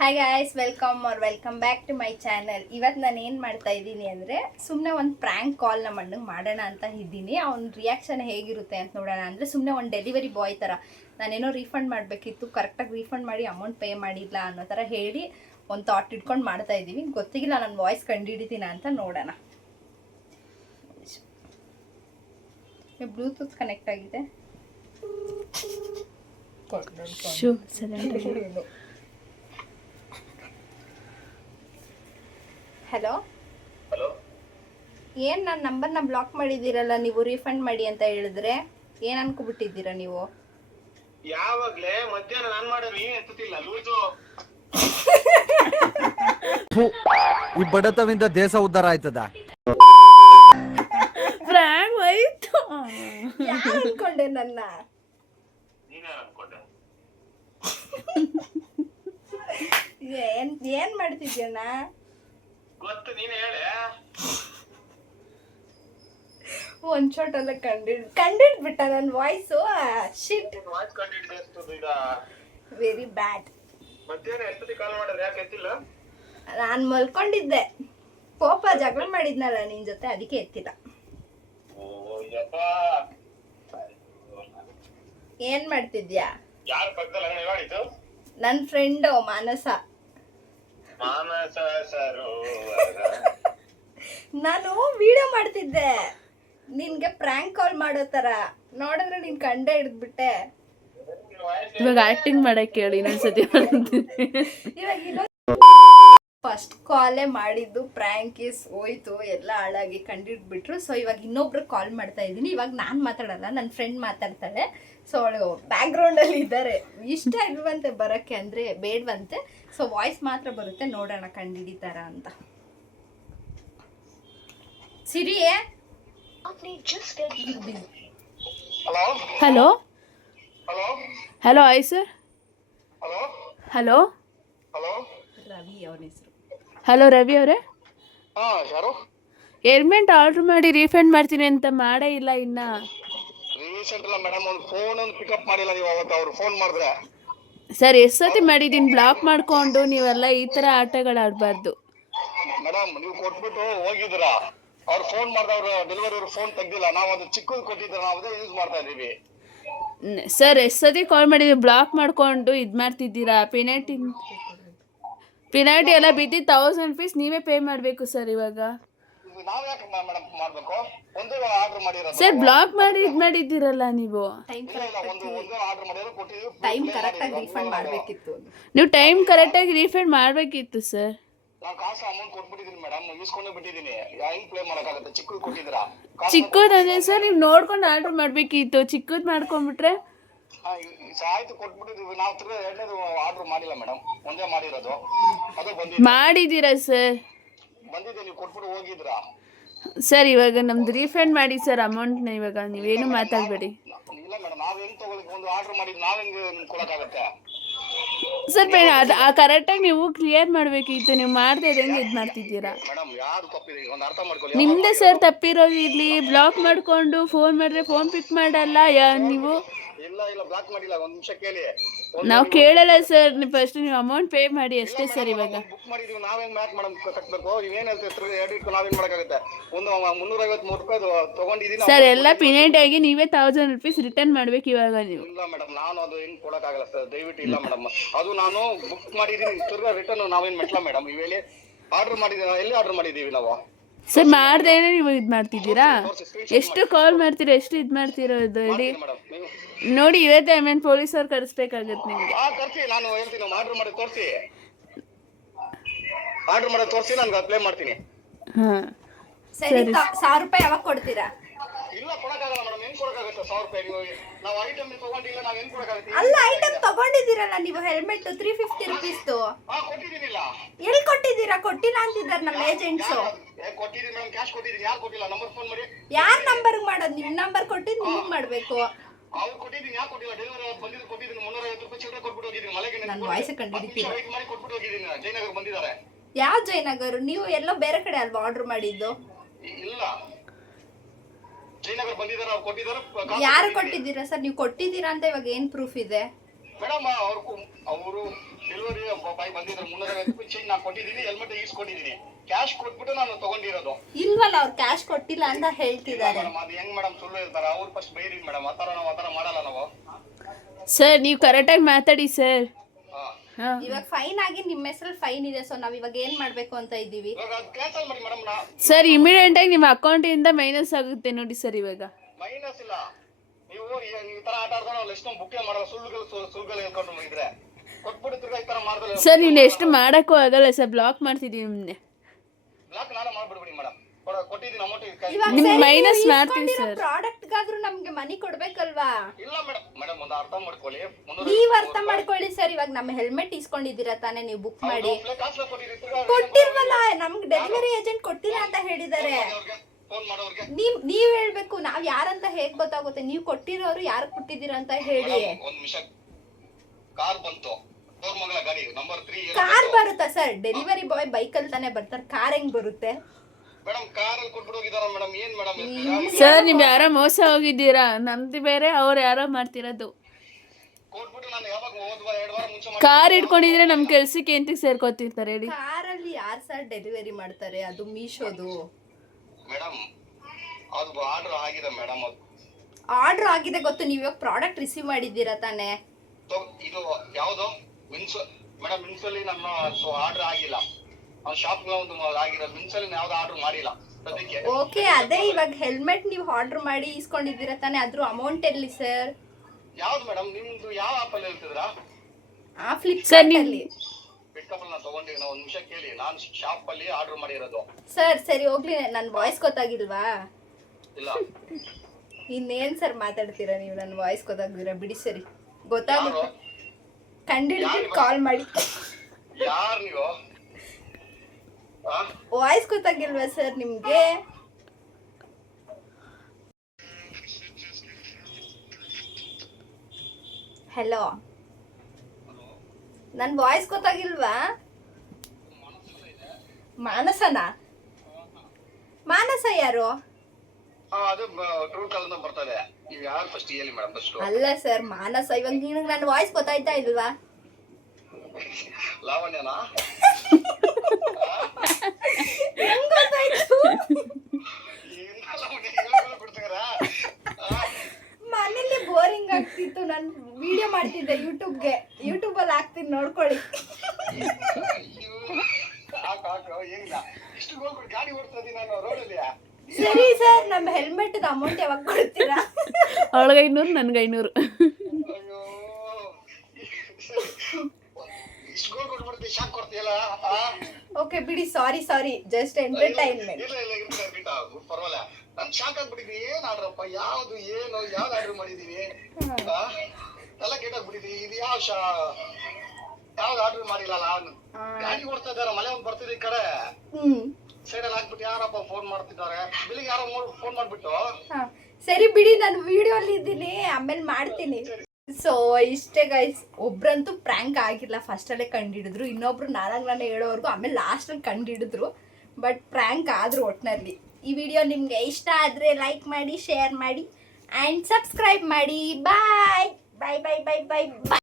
Hi guys, welcome back to my channel. ಇವತ್ತು ನಾನು ಏನು ಮಾಡ್ತಾ ಇದ್ದೀನಿ ಅಂದರೆ ಸುಮ್ಮನೆ ಒಂದು ಪ್ರ್ಯಾಂಕ್ ಕಾಲ್ ನಮ್ಮ ಅಣ್ಣಂಗೆ ಮಾಡೋಣ ಅಂತ ಇದ್ದೀನಿ. ಅವ್ನ ರಿಯಾಕ್ಷನ್ ಹೇಗಿರುತ್ತೆ ಅಂತ ನೋಡೋಣ. ಅಂದರೆ ಸುಮ್ಮನೆ ಒಂದು ಡೆಲಿವರಿ ಬಾಯ್ ಥರ ನಾನೇನೋ ರೀಫಂಡ್ ಮಾಡಬೇಕಿತ್ತು, ಕರೆಕ್ಟಾಗಿ ರೀಫಂಡ್ ಮಾಡಿ ಅಮೌಂಟ್ ಪೇ ಮಾಡಿಲ್ಲ ಅನ್ನೋ ಥರ ಹೇಳಿ ಒಂದು ಥಾಟ್ ಇಟ್ಕೊಂಡು ಮಾಡ್ತಾ ಇದ್ದೀವಿ. ಗೊತ್ತಿಲ್ಲ ನನ್ನ ವಾಯ್ಸ್ ಕಂಡುಹಿಡಿತೀನ ಅಂತ ನೋಡೋಣ. ಬ್ಲೂಟೂತ್ ಕನೆಕ್ಟ್ ಆಗಿದೆ. ಹಲೋ, ಏನು ನನ್ನ ನಂಬರ್ನ ಬ್ಲಾಕ್ ಮಾಡಿದ್ದೀರಲ್ಲ ನೀವು? ರೀಫಂಡ್ ಮಾಡಿ ಅಂತ ಹೇಳಿದ್ರೆ ಏನು ಅನ್ಕೋಬಿಟ್ಟಿದ್ದೀರಾ ನೀವು? ಯಾವಾಗ್ಲೇ ಮಧ್ಯಾಹ್ನ ನಾನ್ ಮಾಡೋದು ನೀನ್ ಎತ್ತುತ್ತಿಲ್ಲ ಲೂಸು. ಈ ಬಡತವಿಂದ ದೇಶ ಉದ್ಧಾರ ಆಯ್ತದ? ಯಾರು ಅನ್ಕೊಂಡೆ ನನ್ನ? ನೀನೇ ಅನ್ಕೊಂಡೆ. ಏನ್ ಮಾಡ್ತಿದ್ಯಣ್ಣ? ಗೊತ್ತು, ನೀನೇ ಹೇಳೆ. ಒಂದ್ ಶೋಟಲ್ಲ ಕಂಡಿಡ್ಬಿಟ್ಟ ನನ್ನ ವಾಯ್ಸು. ಶಿಟ್, ವಾಯ್ಸ್ ಕಂಡಿಡ್ದು ಈಗ ವೆರಿ ಬ್ಯಾಡ್. ಮಧ್ಯಾಹ್ನ ಎಷ್ಟೊತ್ತಿ ಕಾಲ್ ಮಾಡಿದ್ರೆ ಯಾಕೆ ಎತ್ತಿಲ್ಲ? ನಾನು ಮಲ್ಕೊಂಡಿದ್ದೆ, ಕೋಪ ಜಗಳ ಮಾಡಿದ್ನಲ್ಲ ನಿನ್ ಜೊತೆ, ಅದಕ್ಕೆ ಎತ್ತಿಲ್ಲ. ಏನ್ ಮಾಡ್ತಿದ್ಯಾ? ಯಾರ ಪಕ್ಕದಲ್ಲಿ ಹೇಳಿದ್ದು? ನನ್ನ ಫ್ರೆಂಡು ಮಾನಸ. ನಾನು ವಿಡಿಯೋ ಮಾಡ್ತಿದ್ದೆ ನಿನ್ಗೆ ಪ್ರ್ಯಾಂಕ್ ಕಾಲ್ ಮಾಡೋ ತರ. ನೋಡಿದ್ರೆ ನೀನ್ ಕಂಡೆ ಹಿಡಿದ್ಬಿಟ್ಟೆ. ಇವಾಗ ಆಕ್ಟಿಂಗ್ ಮಾಡಕ್ ಕೇಳಿ ಇನ್ನೊಂದ್ಸತಿ. ಇವಾಗ ಫಸ್ಟ್ ಕಾಲೇ ಮಾಡಿದ್ದು ಪ್ರ್ಯಾಂಕ್ ಹೋಯ್ತು, ಎಲ್ಲ ಹಾಳಾಗಿ ಕಂಡಿಡ್ಬಿಟ್ರು. ಸೊ ಇವಾಗ ಇನ್ನೊಬ್ರು ಕಾಲ್ ಮಾಡ್ತಾ ಇದ್ದೀನಿ. ಇವಾಗ ನಾನು ಮಾತಾಡಲ್ಲ, ನನ್ನ ಫ್ರೆಂಡ್ ಮಾತಾಡ್ತಾಳೆ. ಸೊ ಅವಳು ಬ್ಯಾಕ್ಗ್ರೌಂಡಲ್ಲಿ ಇದ್ದಾರೆ. ಇಷ್ಟ ಇಲ್ವಂತೆ ಬರೋಕ್ಕೆ, ಅಂದರೆ ಬೇಡವಂತೆ. ಸೊ ವಾಯ್ಸ್ ಮಾತ್ರ ಬರುತ್ತೆ, ನೋಡೋಣ ಕಂಡಿಡಿತಾರ ಅಂತ. Siri, hello hello hello hello ಆಯ್ sir. Hello hello hello Ravi ಅವನ ಹೆಸರು. ಹಲೋ ರವಿ ಅವರೇ, ಹಾ ಯಾರು? ಹೆಲ್ಮೆಟ್ ಆರ್ಡರ್ ಮಾಡಿ ರೀಫಂಡ್ ಮಾಡ್ತೀನಿ ಅಂತ ಮಾಡೇ ಇಲ್ಲ ಇನ್ನ. ರೀಸೆಂಟ್ ಅಲ್ಲ ಮೇಡಮ್, ಒಂದು ಫೋನ್ ಒಂದು ಪಿಕಪ್ ಮಾಡಿಲ್ಲ ನೀವು. ಅವತ್ತು ಅವ್ರು ಫೋನ್ ಮಾಡಿದ್ರೆ ಸರ್ ಎಷ್ಟು ಸತಿ ಮಾಡಿದ್ದೀನಿ, ಬ್ಲಾಕ್ ಮಾಡ್ಕೊಂಡು. ನೀವೆಲ್ಲ ಈ ಥರ ಆಟಗಳು ಆಡಬಾರ್ದು ಮೇಡಮ್. ನೀವು ಕೊಟ್ಬಿಟ್ಟು ಹೋಗಿದ್ದೀರಾ, ಅವ್ರು ಫೋನ್ ಮಾಡಿದವ್ರು ಡೆಲಿವರಿ ಅವ್ರು ಫೋನ್ ತೆಗ್ದಿಲ್ಲ. ನಾವು ಅದು ಚಿಕ್ಕದು ಕೊಟ್ಟಿದ್ರೆ ನಾವು ಅದೇ ಯೂಸ್ ಮಾಡ್ತಾ ಇದೀವಿ. ಸರ್ ಎಷ್ಟು ಸತಿ ಕಾಲ್ ಮಾಡಿದ್ದೀವಿ, ಬ್ಲಾಕ್ ಮಾಡ್ಕೊಂಡು ಇದು ಮಾಡ್ತಿದ್ದೀರಾ. ಪೆನಾಲ್ಟಿ ಎಲ್ಲ ಬಿದ್ದು 1000 rupees ನೀವೇ ಪೇ ಮಾಡಬೇಕು ಸರ್. ಇವಾಗ ನಾವ್ ಯಾಕೆ ಮೇಡಮ್ ಮಾಡ್ಬೇಕು? ಒಂದೇ ಆರ್ಡರ್ ಮಾಡಿರೋದು ಸರ್, ಬ್ಲಾಕ್ ಮಾಡಿ ಇದು ಮಾಡಿದ್ದೀರಲ್ಲ ನೀವು. ಒಂದೇ ಆರ್ಡರ್ ಮಾಡಿರೋದು ಕೊಟ್ಟಿದ್ದೀವಿ. ಟೈಮ್ ಕರೆಕ್ಟಾಗಿ ರೀಫಂಡ್ ಮಾಡಬೇಕಿತ್ತು. ನೀವು ಟೈಮ್ ಕರೆಕ್ಟಾಗಿ ರೀಫಂಡ್ ಮಾಡಬೇಕಿತ್ತು ಸರ್. ನಾನು ಕಾಸು ಅಮೌಂಟ್ ಕೊಟ್ಬಿಟ್ಟಿದ್ದೀನಿ ಮೇಡಮ್, ಇಸ್ಕೊಂಡೇ ಬಿಟ್ಟಿದ್ದೀನಿ. ಹೆಂಗ್ ಪ್ಲೇ ಮಾಡೋಕ್ಕಾಗುತ್ತೆ? ಚಿಕ್ಕದು ಕೊಟ್ಟಿದ್ದೀರಾ. ಚಿಕ್ಕದಂದ್ರೆ ಸರ್ ನೀವು ನೋಡ್ಕೊಂಡು ಆರ್ಡರ್ ಮಾಡಬೇಕಿತ್ತು. ಚಿಕ್ಕದು ಮಾಡ್ಕೊಂಡ್ಬಿಟ್ರೆ ಆಯ್ತು, ಕೊಟ್ಬಿಟ್ಟಿದ್ದೀವಿ. ನಾವು ತಿರ್ಗಿ ಎರಡನೇದು ಆರ್ಡರ್ ಮಾಡಿಲ್ಲ ಮೇಡಮ್, ಒಂದೇ ಮಾಡಿರೋದು. ಅದು ಮಾಡಿದ್ದೀರಾ ಸರ್? ಬಂದಿದೆ, ನೀವು ಕೊಟ್ಬಿಟ್ಟು ಹೋಗಿದ್ರಾ ಸರ್? ಇವಾಗ ನಮ್ದು ರೀಫಂಡ್ ಮಾಡಿ ಸರ್ ಅಮೌಂಟ್ನ. ಇವಾಗ ನೀವೇನು ಮಾತಾಡಬೇಡಿ. ಇಲ್ಲ ಮೇಡಮ್, ನಾವ್ ಹೆಂಗ್ ತಗೊಳ್ಳಿಕ್ಕೆ? ಒಂದು ಆರ್ಡರ್ ಮಾಡಿದ್ದು ನಾವ್ ಹೆಂಗ್ ಕೊಡಕ್ಕಾಗತ್ತೆ ಸರ್? ಕರೆಕ್ಟಾಗಿ ನೀವು ಕ್ಲಿಯರ್ ಮಾಡಬೇಕಿತ್ತು. ನೀವು ಮಾಡದೆ ಹೆಂಗೆ ಇದು ಮಾಡ್ತಿದ್ದೀರಾ ಮೇಡಮ್? ಯಾರು ತಪ್ಪಿದೆ ಒಂದು ಅರ್ಥ ಮಾಡ್ಕೊಳ್ಳಿ. ನಿಮ್ಮದೇ ಸರ್ ತಪ್ಪಿರೋದು. ಇಲ್ಲಿ ಬ್ಲಾಕ್ ಮಾಡಿಕೊಂಡು ಫೋನ್ ಮಾಡಿದ್ರೆ ಫೋನ್ ಪಿಕ್ ಮಾಡಲ್ಲ ನೀವು. ಇಲ್ಲ ಇಲ್ಲ, ಬ್ಲಾಕ್ ಮಾಡಿಲ್ಲ. ಒಂದ್ ನಿಮಿಷ ಕೇಳಿ. ನಾವು ಕೇಳಲ್ಲ ಸರ್. ಫಸ್ಟ್ ನೀವು ಅಮೌಂಟ್ ಪೇ ಮಾಡಿ ಅಷ್ಟೇ ಸರ್. ಇವಾಗ ಬುಕ್ ಮಾಡಿದೀವಿ, ನಾವೇನ್ ಮ್ಯಾಕ್ ಮೇಡಮ್ ಕಟ್ಬೇಕು? ನೀವೇನ್ ಹೇಳ್ತೀರಿ? ಎರಡು ನಾವೇನ್ ಮಾಡಕ್ಕಾಗತ್ತೆ? ಒಂದು 353 ರೂಪಾಯಿ ತಗೊಂಡಿದೀನಿ ಸರ್. ಎಲ್ಲ ಪಿನೆಂಟ್ ಆಗಿ ನೀವೇ 1000 rupees ರಿಟರ್ನ್ ಮಾಡ್ಬೇಕು ಇವಾಗ ನೀವು. ಇಲ್ಲ ಮೇಡಮ್, ನಾನು ಅದು ಹೆಂಗ್ ಕೊಡಕ್ಕಾಗಲ್ಲ ಸರ್, ದಯವಿಟ್ಟು. ಇಲ್ಲ ಮೇಡಮ್, ಅದು ನಾನು ಬುಕ್ ಮಾಡಿದೀನಿ, ತಿರ್ಗಾ ರಿಟರ್ನ್ ನಾವೇನ್ ಮೆಟ್ಲ ಮೇಡಮ್? ಇವೇಳಿ ಆರ್ಡರ್ ಮಾಡಿದೀವಿ. ಎಲ್ಲಿ ಆರ್ಡರ್ ಮಾಡಿದೀವಿ ನಾವು? ಸರ್ ಮಾಡ್ದೇನೆ ನೀವು ಇದು ಮಾಡ್ತಿದ್ದೀರಾ? ಎಷ್ಟು ಕಾಲ್ ಮಾಡ್ತೀರಾ, ಎಷ್ಟು ಇದು ಮಾಡ್ತಿರೋದು ಹೇಳಿ ನೋಡಿ. ಇವತ್ತೇ ಆಮೇಲೆ ಪೊಲೀಸವ್ರು ಕರೆಸ್ಬೇಕಾಗತ್ತೆ ನಿಮಗೆ. ತೋರಿಸಿ, ನಾನು ಹೇಳ್ತೀನಿ. ಆರ್ಡರ್ ಮಾಡಿ ತೋರಿಸಿ, ಆರ್ಡರ್ ಮಾಡಿ ತೋರಿಸಿ, ನಾನು ಅಪ್ಲೈ ಮಾಡ್ತೀನಿ. ಹಾಂ ಸರಿ, 1000 ರೂಪಾಯಿ ಯಾವಾಗ ಕೊಡ್ತೀರಾ? ಇಲ್ಲ, ಕೊಡಕ್ಕಾಗಲ್ಲ ಮೇಡಮ್. ಹೆಂಗ್ ಕೊಡಕ್ಕಾಗುತ್ತೆ 1000 ರೂಪಾಯಿ? ನೀವು ನಾವು ಐಟಮ್ ತಗೊಂಡಿಲ್ಲ, ನಾವ್ ಹೆಂಗ್ ಕೊಡಕ್ಕಾಗುತ್ತೆ? ಅಲ್ಲ, ಐಟಮ್ ತಗೊಂಡಿದ್ದೀರಲ್ಲ ನೀವು, ಹೆಲ್ಮೆಟ್ 350 rupees. ಕೊಟ್ಟಿದ್ದೀನಿಲ್ಲ. ಎಲ್ಲಿ ಕೊಟ್ಟಿದ್ದೀರಾ? ಕೊಟ್ಟಿಲ್ಲ ಅಂತಿದ್ದಾರೆ ನಮ್ಮ ಏಜೆಂಟ್ಸ್. ಕೊಟ್ಟಿದ್ದೀನಿ ಮೇಡಮ್, ಕ್ಯಾಶ್ ಕೊಟ್ಟಿದ್ದೀನಿ. ಯಾರು ಕೊಟ್ಟಿಲ್ಲ? ನಂಬರ್ ಫೋನ್ ಮಾಡಿ. ಯಾರ ನಂಬರ್ ಮಾಡೋದು? ನಿಮ್ ನಂಬರ್ ಕೊಟ್ಟಿದ್ದು ನಿಮಗೆ ಮಾಡಬೇಕು. ಅವ್ರು ಕೊಟ್ಟಿದ್ದೀನಿ, ಯಾರು ಕೊಟ್ಟಿಲ್ಲ? ಡೆಲಿವರಿ ಬಂದಿದ್ದು ಕೊಟ್ಟಿದ್ದೀನಿ. 350 ರೂಪಾಯಿ ಚಿಲ್ಲರೆ ಕೊಟ್ಬಿಟ್ಟು ಹೋಗಿದ್ದೀನಿ. ಮಳೆಗೆ ನನ್ನ ವಾಯ್ಸ್ ಕಂಡುಹಿಡಿತೀರಾ? ವೆಯ್ಟ್ ಮಾಡಿ ಕೊಟ್ಬಿಟ್ಟು ಹೋಗಿದ್ದೀನಿ. ಜಯನಗರ್ ಬಂದಿದ್ದಾರೆ. ಯಾವ ಜಯನಗರ್? ನೀವು ಎಲ್ಲೋ ಬೇರೆ ಕಡೆ ಅಲ್ವಾ ಆರ್ಡರ್ ಮಾಡಿದ್ದು? ಇಲ್ಲ, ಜಯನಗರ್ ಬಂದಿದ್ದಾರೆ. ಅವ್ರು ಕೊಟ್ಟಿದ್ದಾರೆ. ಯಾರು ಕೊಟ್ಟಿದ್ದೀರಾ ಸರ್? ನೀವು ಕೊಟ್ಟಿದ್ದೀರಾ ಅಂತ ಇವಾಗ ಏನ್ ಪ್ರೂಫ್ ಇದೆ? ಮೇಡಮ್, ಅವರು ಡೆಲಿವರಿ ಬಾಯ್ ಬಂದಿದ್ರು 350 ರೂಪಾಯಿ ಚೇಂಜ್ ನಾನು ಕೊಟ್ಟಿದ್ದೀನಿ, ಹೆಲ್ಮೆಟ್ ಈಸ್ಕೊಟ್ಟಿದ್ದೀನಿ. ಕ್ಯಾಶ್ ಕೊಟ್ಬಿಟ್ಟು ನಾನು ತಗೊಂಡಿರೋದು. ಇಲ್ವಲ್ಲ, ಅವ್ರು ಕ್ಯಾಶ್ ಕೊಟ್ಟಿಲ್ಲ ಅಂತ ಹೇಳ್ತಿದ್ದಾರೆ. ಮೇಡಮ್ ಅದು ಹೆಂಗ್ ಮೇಡಮ್ ಸುಳ್ಳು ಹೇಳ್ತಾರ? ಅವ್ರು ಫಸ್ಟ್ ಬೈರಿ ಮೇಡಮ್, ನಾವು ಆತರ ಮಾಡಲ್ಲ ನಾವು. ಸರ್ ನೀವು ಕರೆಕ್ಟಾಗಿ ಮಾತಾಡಿ ಸರ್. ಹಾ. ಹಾಂ ಇವಾಗ ಫೈನ್ ಆಗಿ ನಿಮ್ಮ ಹೆಸರಲ್ಲಿ ಫೈನ್ ಇದೆ. ಸೊ ನಾವ್ ಇವಾಗ ಏನ್ ಮಾಡ್ಬೇಕು ಅಂತ ಇದ್ದೀವಿ? ಇವಾಗ ಅದು ಕ್ಯಾನ್ಸಲ್ ಮಾಡಿ ಮೇಡಮ್. ಸರ್ ಇಮಿಡಿಯೇಟಾಗಿ ನಿಮ್ಮ ಅಕೌಂಟಿಂದ ಮೈನಸ್ ಆಗುತ್ತೆ ನೋಡಿ ಸರ್ ಇವಾಗ. ಮೈನಸ್ ಇಲ್ಲ, ನೀವು ಈ ತರ ಆಟ ಆಡ್ಕೊಂಡು ನಾವು ಎಷ್ಟು ಬುಕ್ ಮಾಡಲ್ಲ, ಸುಳ್ಳುಗಳು ಹೇಳ್ಕೊಂಡು ಹೋಗಿದ್ರೆ ಕೊಟ್ಬಿಟ್ಟು ತಿರ್ಗಾ ಈ ತರ ಮಾಡಿದ್ರೆ ಸರ್ ನೀವು ಎಷ್ಟು ಮಾಡೋಕ್ಕೂ ಆಗಲ್ಲ ಸರ್, ಬ್ಲಾಕ್ ಮಾಡ್ತಿದ್ದೀವಿ ನಿಮ್ಮನ್ನೇ. ಬ್ಲಾಕ್ ನಾನೇ ಮಾಡ್ಬಿಡ್ಬಿಡಿ ಮೇಡಮ್. ಕೊಟ್ಟಿದ್ದೀನಿ ಅಮೌಂಟ್. ಇವಾಗ ನಿಮ್ ಸರಿ, minus ನೀವು ಮಾಡ್ತೀವಿ ಇಸ್ಕೊಂಡಿರೋ sir. ಪ್ರಾಡಕ್ಟ್ಗಾದ್ರೂ ನಮ್ಗೆ ಮನಿ ಕೊಡ್ಬೇಕಲ್ವಾ? ಇಲ್ಲ ಮೇಡಮ್ ಒಂದು ಅರ್ಥ ಮಾಡ್ಕೊಳ್ಳಿ. ನೀವ್ ಅರ್ಥ ಮಾಡ್ಕೊಳ್ಳಿ ಸರ್. ಇವಾಗ ನಮ್ಮ ಹೆಲ್ಮೆಟ್ ಇಸ್ಕೊಂಡಿದ್ದೀರಾ ತಾನೇ ನೀವು ಬುಕ್ ಮಾಡಿ? ಕಾಸು ಕೊಟ್ಟಿರಿ ತಿರ್ಗಾ ಕೊಟ್ಟಿರ್ವಲ್ಲ, ನಮ್ಗೆ ಡೆಲಿವರಿ ಏಜೆಂಟ್ ಕೊಟ್ಟಿಲ್ಲ ಅಂತ ಹೇಳಿದ್ದಾರೆ. ಫೋನ್ ಮಾಡೋರ್ಗೆ ನೀವ್ ಹೇಳ್ಬೇಕು, ನಾವ್ ಯಾರಂತ ಹೇಗ್ ಗೊತ್ತಾಗುತ್ತೆ? ನೀವ್ ಕೊಟ್ಟಿರೋರು ಯಾರು ಕೊಟ್ಟಿದ್ದೀರಾ ಅಂತ ಹೇಳಿ. ಒಂದ್ ನಿಮಿಷ. ಕಾರ್ ಬಂತು, ಮಂಗಲ ಗಾಡಿ ನಂಬರ್ 3. ಕಾರ್ ಬರುತ್ತಾ ಸರ್? ಡೆಲಿವರಿ ಬಾಯ್ ಬೈಕಲ್ಲಿ ತಾನೇ ಬರ್ತಾರೆ, ಕಾರ್ ಹೆಂಗ್ ಬರುತ್ತೆ? ಮೇಡಮ್ ಕಾರಲ್ಲಿ ಕೊಟ್ಬಿಟ್ಟು ಹೋಗಿದಾರ ಮೇಡಮ್. ಏನ್ ಮೇಡಮ್ ಸರ್ ನೀವು ಯಾರೋ ಮೋಸ ಹೋಗಿದ್ದೀರಾ, ನಮ್ದು ಬೇರೆ ಅವ್ರು ಯಾರೋ ಮಾಡ್ತಿರೋದು. ಕೊಟ್ಬಿಟ್ಟು ನಾನು ಯಾವಾಗ ಹೋದ್ವಾ 2 ವಾರ ಮುಂಚೆ ಕಾರ್ ಇಟ್ಕೊಂಡಿದ್ರೆ ನಮ್ಮ ಕೆಲ್ಸಕ್ಕೆ ಎಂತಕ್ಕೆ ಸೇರ್ಕೋತಿರ್ತಾರೆ ಹೇಳಿ? ಕಾರಲ್ಲಿ ಯಾರು ಸರ್ ಡೆಲಿವರಿ ಮಾಡ್ತಾರೆ? ಅದು ಮೀಶೋದು. ಮೇಡಮ್ ಅದು ಆರ್ಡರ್ ಆಗಿದೆ ಮೇಡಮ್. ಅದು ಆರ್ಡರ್ ಆಗಿದೆ ಗೊತ್ತು, ನೀವು ಇವಾಗ ಪ್ರಾಡಕ್ಟ್ ರಿಸೀವ್ ಮಾಡಿದ್ದೀರಾ ತಾನೇ? ಇದು ಯಾವ್ದು ಮೇಡಮ್ ಮಿನ್ಸಲ್ಲಿ ನನ್ನ ಆರ್ಡರ್ ಆಗಿಲ್ಲ. ಅವ್ನ ಶಾಪ್ ಒಂದು ಆಗಿರೋದು, ಮಿನ್ಸಲ್ಲಿ ಯಾವ್ದು ಆರ್ಡರ್ ಮಾಡಿಲ್ಲ ಸದ್ಯಕ್ಕೆ. ಓಕೆ, ಅದೇ ಇವಾಗ ಹೆಲ್ಮೆಟ್ ನೀವು ಆರ್ಡರ್ ಮಾಡಿ ಇಸ್ಕೊಂಡಿದ್ದೀರಾ ತಾನೇ, ಅದ್ರ ಅಮೌಂಟ್ ಎಲ್ಲಿ ಸರ್? ಯಾವ್ದು ಮೇಡಮ್ ನಿಮ್ದು ಯಾವ ಆಪ್ ಅಲ್ಲಿ ಹೇಳ್ತಿದ್ರಾ? ಆ ಫ್ಲಿಪ್ಕಾರ್ಟ್ ಅಲ್ಲಿ. ಪಿಕಪ್ ನಾನು ತಗೊಂಡಿದ್ದೀನಿ, ಒಂದ್ ನಿಮಿಷ ಕೇಳಿ. ನಾನು ಶಾಪ್ ಅಲ್ಲಿ ಆರ್ಡರ್ ಮಾಡಿರೋದು. ಸರ್ ಸರಿ ಹೋಗ್ಲಿ, ನನ್ನ ವಾಯ್ಸ್ ಗೊತ್ತಾಗಿಲ್ವಾ? ಇಲ್ಲ ಇನ್ನೇನ್ ಸರ್ ಮಾತಾಡ್ತೀರಾ ನೀವು? ನನ್ನ ವಾಯ್ಸ್ ಗೊತ್ತಾಗ್ದಿರಾ? ಬಿಡಿ ಸರಿ, ಗೊತ್ತಾಗುತ್ತೆ. ಕಂಡಿಡ್ಬಿಟ್ಟು ಕಾಲ್ ಮಾಡಿ. ಯಾರು ನೀವು? ವಾಯ್ಸ್ ಗೊತ್ತಾಗಿಲ್ವಾ ಸರ್ ನಿಮ್ಗೆ? ಹಲೋ, ನನ್ನ ವಾಯ್ಸ್ ಗೊತ್ತಾಗಿಲ್ವಾ? ಮಾನಸನಾ? ಮಾನಸ ಯಾರು? ಅದು ಟ್ರೂ ಕಾಲ್ ಬರ್ತದೆ. ನೀವು ಯಾರು ಫಸ್ಟ್ ಹೇಳಿ ಮೇಡಮ್ ಫಸ್ಟ್. ಅಲ್ಲ ಸರ್, ಮಾನಸ. ಇವಾಗ ನಿನಗೆ ನನ್ನ ವಾಯ್ಸ್ ಗೊತ್ತಾಯ್ತಾ ಇಲ್ವಾ? ಲಾವಣ್ಯನಾ? ಹೆಂಗ್ ಗೊತ್ತಾಯ್ತು? ಮನೇಲಿ ಬೋರಿಂಗ್ ಆಗ್ತಿತ್ತು, ನಾನು ವಿಡಿಯೋ ಮಾಡ್ತಿದ್ದೆ ಯೂಟ್ಯೂಬ್ ಅಲ್ಲಿ ಹಾಕ್ತೀನಿ, ನೋಡ್ಕೊಳ್ಳಿ. ಗಾಡಿ ಓಡ್ತಾ ಇದೀನಿ ನಾನು ರೋಡಲ್ಲಿ. ಸರಿ ಸರ್, ನಮ್ಮ ಹೆಲ್ಮೆಟ್ ಅಮೌಂಟ್ ಯಾವಾಗ ಕೊಡ್ತೀರಾ? ಅವಳಿಗೆ 500 ನನಗೆ 500. ಅಯ್ಯೋ ಇಷ್ಟು ಗೋಲ್ ಕೊಟ್ಬಿಡ್ತೀವಿ, ಶಾಕ್ ಕೊಡ್ತೀಯಲ್ಲ. ಓಕೆ ಬಿಡಿ, ಸಾರಿ, ಜಸ್ಟ್ ಎಂಟರ್ಟೈನ್ಮೆಂಟ್. ಇಲ್ಲ ಪರವಾಗಿಲ್ಲ. ನಾನು ಶಾಕ್ ಆಗ್ಬಿಟ್ಟಿದ್ವಿ. ಏನ್ ಆರ್ಡ್ರಪ್ಪ, ಯಾವ್ದು ಆರ್ಡರ್ ಮಾಡಿದೀವಿ ಎಲ್ಲ ಕೆಟ್ಟಾಗ್ಬಿಟ್ಟಿದ್ವಿ. ಇದು ಯಾವ್ದು ಆರ್ಡರ್ ಮಾಡಿಲ್ಲ. ಗಾಡಿ ಓಡ್ತಾ ಇದಾರೆ, ಮಳೆ ಒಂದ್ ಬರ್ತಿದೆ ಈ ಕಡೆ ಸೈಡ್ ಅಲ್ಲಿ ಹಾಕ್ಬಿಟ್ಟು ಯಾರಪ್ಪ ಫೋನ್ ಮಾಡ್ತಿದ್ದಾರೆ. ಬೆಳಿಗ್ಗೆ ಯಾರೋ ಫೋನ್ ಮಾಡ್ಬಿಟ್ಟು. ಸರಿ ಬಿಡಿ, ನಾನು ವಿಡಿಯೋ ಅಲ್ಲಿ ಇದ್ದೀನಿ, ಆಮೇಲೆ ಮಾಡ್ತೀನಿ. ಸೊ ಇಷ್ಟೇ ಗೈಸ್, ಒಬ್ರಂತೂ ಪ್ರ್ಯಾಂಕ್ ಆಗಿಲ್ಲ, ಫಸ್ಟ್ ಅಲ್ಲೇ ಕಂಡಿಡಿದ್ರು. ಇನ್ನೊಬ್ರು ನಾನೇ ಹೇಳೋವರೆಗೂ, ಆಮೇಲೆ ಲಾಸ್ಟ್ ಅಲ್ಲಿ ಕಂಡಿಡಿದ್ರು. ಬಟ್ ಪ್ರ್ಯಾಂಕ್ ಆದ್ರು ಒಟ್ನಲ್ಲಿ. ಈ ವಿಡಿಯೋ ನಿಮ್ಗೆ ಇಷ್ಟ ಆದ್ರೆ ಲೈಕ್ ಮಾಡಿ, ಶೇರ್ ಮಾಡಿ ಅಂಡ್ ಸಬ್ಸ್ಕ್ರೈಬ್ ಮಾಡಿ. ಬಾಯ್ ಬಾಯ್ ಬಾಯ್ ಬಾಯ್ ಬಾಯ್ ಬಾಯ್.